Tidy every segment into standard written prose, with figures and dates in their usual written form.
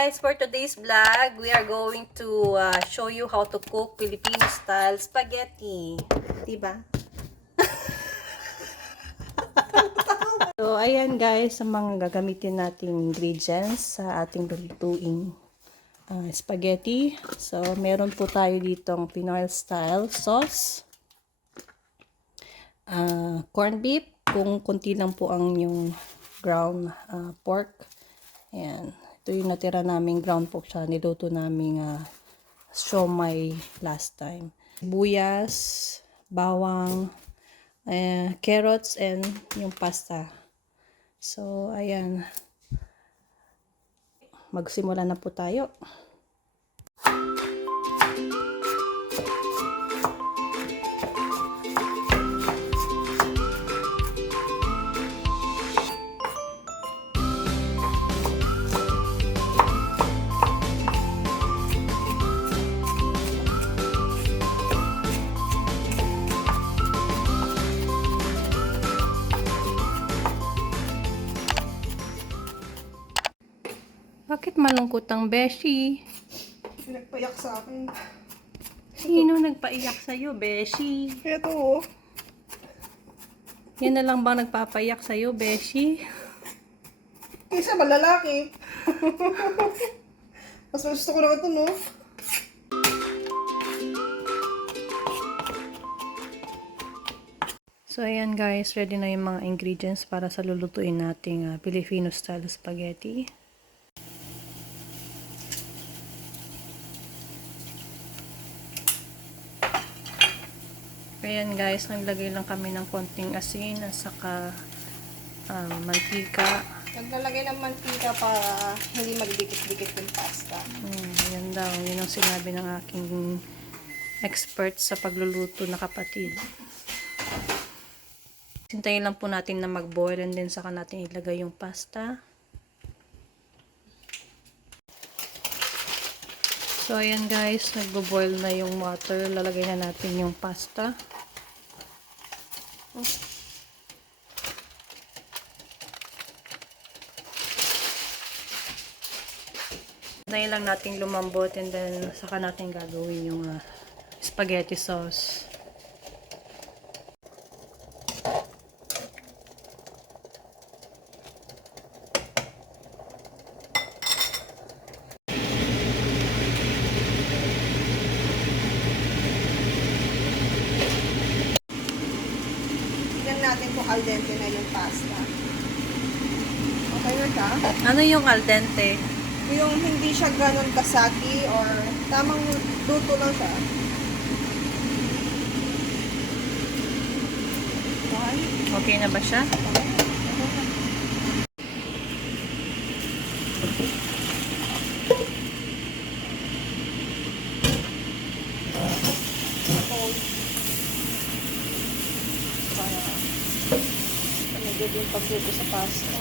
guys! For today's vlog, we are going to show you how to cook Filipino style spaghetti. Diba? So, ayan guys, ang mga gagamitin nating ingredients sa ating lulutuing spaghetti. So, meron po tayo ditong Pinoy style sauce, corned beef, kung konti lang po ang yung ground pork. Ayan. Ito yung natira naming ground pork sa niluto naming siomai last time. Buyas, bawang, carrots, and yung pasta. So, ayan. Magsimula na po tayo. Bakit malungkot ang beshi? Nagpayak sa akin. Sino nagpaiyak sa'yo, beshi? Ito oh. Yan na lang ba nagpapayak sa'yo, beshi? Isa ba lalaki? Mas gusto ko na ito, no? So, ayan guys, ready na yung mga ingredients para sa lulutuin nating Filipino style spaghetti. Ayan guys, naglagay lang kami ng konting asin at saka mantika. Naglalagay ng mantika para hindi magdikit-dikit yung pasta. Yan daw, yun ang sinabi ng aking expert sa pagluluto na kapatid. Hintayin lang po natin na mag-boil and then saka natin ilagay yung pasta. So, ayan guys, nagbo-boil na yung water. Lalagay na natin yung pasta. Hintayin lang natin lumambot and then saka natin gagawin yung spaghetti sauce. Tignan natin kung al dente na yung pasta. Okay na ka? Ano yung al dente? Yung hindi siya ganun kasagi or tamang luto lang siya. Okay? Okay na ba siya? Panagod yung pagluto sa pasta.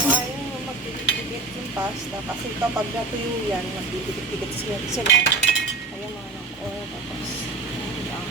So, ayaw magdikit-dikit yung pasta kasi kapag natuyo yan, magdidikit-dikit sila. Ayaw mga ng oil tapos. Ayan lang.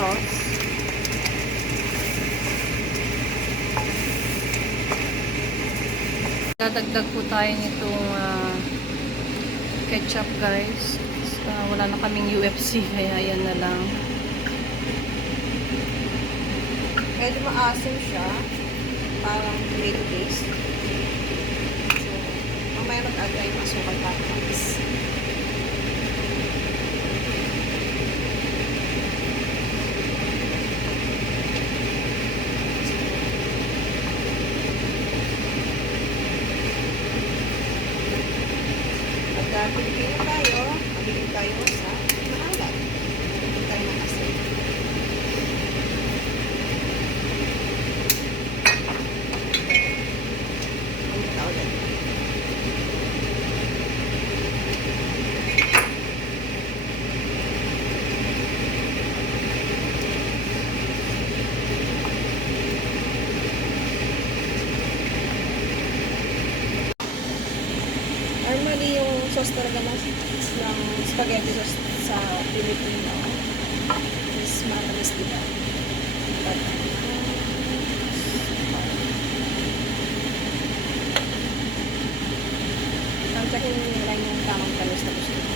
sauce. Dadagdag po tayo nitong ketchup guys. Wala na kaming UFC kaya yan na lang. Medyo maasim siya. Parang tomato paste. So, mamaya mag-add tayo ng asukal patas. Pagka Pilipino tayo, mabiling tayo sa maalat. Mabiling tayo ng asin. Pumunta ulit. Normally, yung sauce talaga ng spaghetti sauce sa Pilipino is matamis diba? But, tantsakin nyo lang yung tamang tamis tapos ito.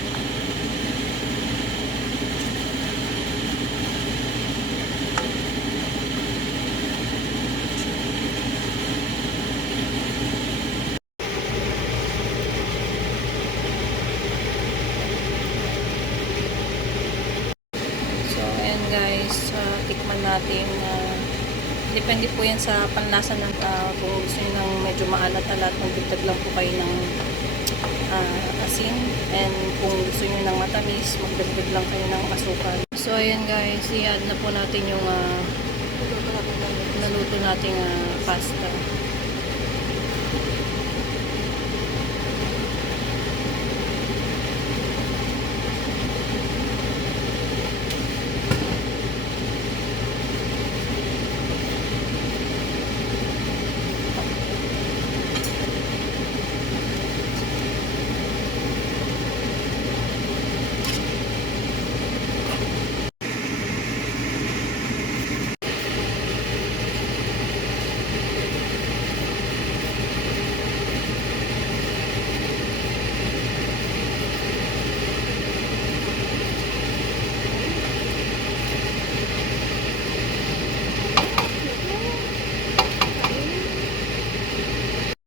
So, ayan guys, tikman natin. Depende po yan sa panlasa ng kung gusto nyo ng medyo maalat-alat, magdagdag lang po kayo ng asin. And kung gusto nyo ng matamis, magdagdag lang kayo ng asukal. So, ayan guys, i-add na po natin yung naluto nating pasta.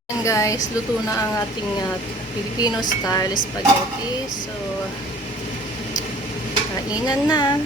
Ayan guys, luto na ang ating Filipino style spaghetti. So, kainan na.